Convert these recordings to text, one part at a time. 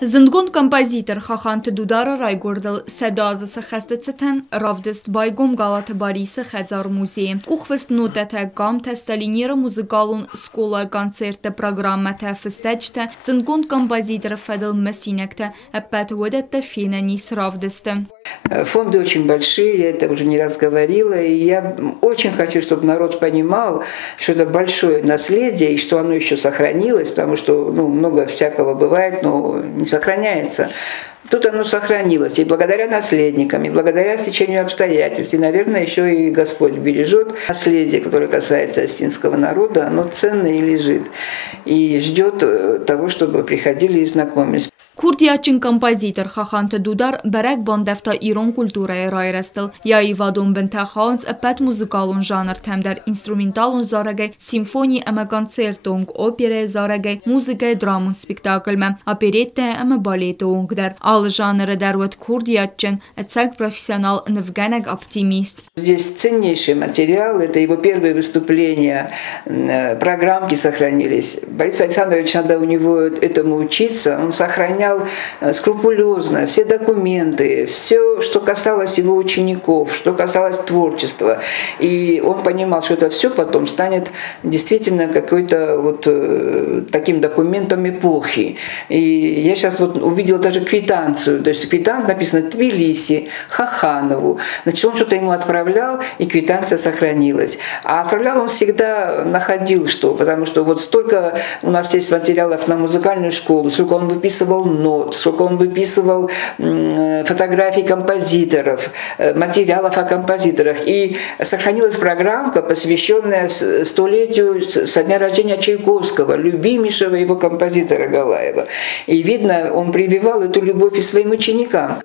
زندگون کمپازیتر خواهند دودار رای گردل سداز سخستتن رافدست بایگم غلط باریس خزار موزیم. کوخفست نوتت گام تستالینیر موزیکالون سکولا کنسرت پروگرامت فستجت زندگون کمپازیتر فدل مسینکت ابت ودت فينا نيس رافدست. Фонды очень большие, я это уже не раз говорила, и я очень хочу, чтобы народ понимал, что это большое наследие, и что оно еще сохранилось, потому что много всякого бывает, но не сохраняется. Тут оно сохранилось, и благодаря наследникам, и благодаря стечению обстоятельств, и, наверное, еще и Господь бережет наследие, которое касается осетинского народа, оно ценное и лежит, и ждет того, чтобы приходили и знакомились. Kurdiyaçın kompozitör Xaxant Dudar berek bandefta İran kulturaya rayrastil. Ya ivadon bentexans epet muzikalon janr temder instrumentalon zaragay simfoni ama koncertong opera zaragay muzikay dramon spektaklme operette ama baletong der. Al жанры дарват Kurdiyaçın etsak профессионал Невгенек оптимист. Здесь ценнейший материал, это его первые выступления, программки сохранились. Борис Александрович, надо у него этому учиться, он сохранял скрупулезно все документы, все, что касалось его учеников, что касалось творчества. И он понимал, что это все потом станет действительно какой-то таким документом эпохи. И я сейчас увидела даже квитанцию, то есть квитанция написано Тбилиси, Хаханову. Значит, он что-то ему отправлял, и квитанция сохранилась. А отправлял он всегда находил что, потому что столько у нас есть материалов на музыкальную школу, сколько он выписывал нот, сколько он выписывал фотографий композиторов, материалов о композиторах. И сохранилась программка, посвященная столетию со дня рождения Чайковского, любимейшего его композитора Галаева. И видно, он прививал эту любовь и своим ученикам.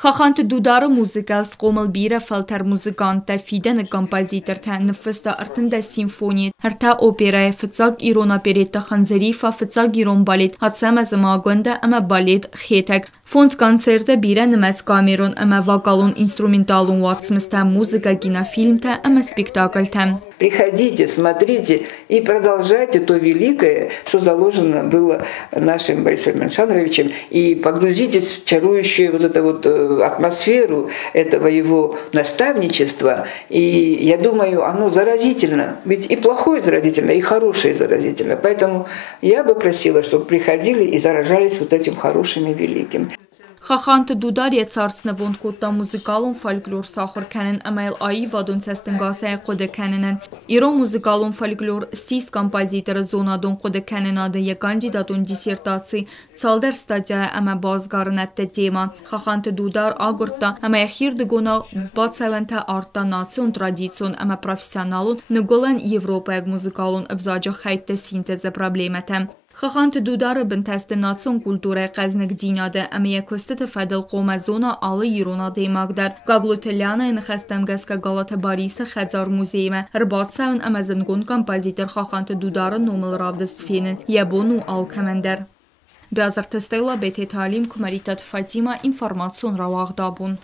Xaxant Dudar muzika sqomel bira filter muzikant fiden kompozitör ta nefesta artında simfoni herta opera fıtzak İran operetta xanzerifa fıtzak İran balet hatsama zamagunda ama balet xetek Fons konserta bira nemes kamerun ama vokalon instrumentalon watsmista muzika gina filmta ama spektaкльта. Приходите, смотрите и продолжайте то великое, что заложено было нашим Борисом Александровичем, и погрузитесь в чарующую эту атмосферу этого его наставничества. И я думаю, оно заразительно. Ведь и плохое заразительно, и хорошее заразительно. Поэтому я бы просила, чтобы приходили и заражались этим хорошим и великим. Xaxant Dudar yeçarsnavon kotta muzikalon folklor saxır kənin əməl ayı vadon səstingasaya qoda kəninin. İran muzikalon folklor sis kompozitörü zonadon qoda kənin adı ya kandidatun disertasi çalder stadiya əmə bazgarınətdə tema. Xaxant Dudar agurtda əmə yaxir digona batsavəntə artda nasyon tradisyon əmə profesionalon nıgolan Evropayag muzikalon əvzacı xəytdə sintezə problemətə. Xaxant Dudar bintest nasyon kultura qaznik dinadı əməyə köstət fədil qomazona alı İrona deymaqdar. Qaqlutelyana nxəstəmgəska Galata Barisa Xəzar muzeyimə rbatsaun əməzənqon kompozitör Xaxant Dudarı nomil ravdist fenin yabonu al kəməndər. Beazar Testella, BT Talim, Kumaritat Fatima, informasyon ravaqdabun.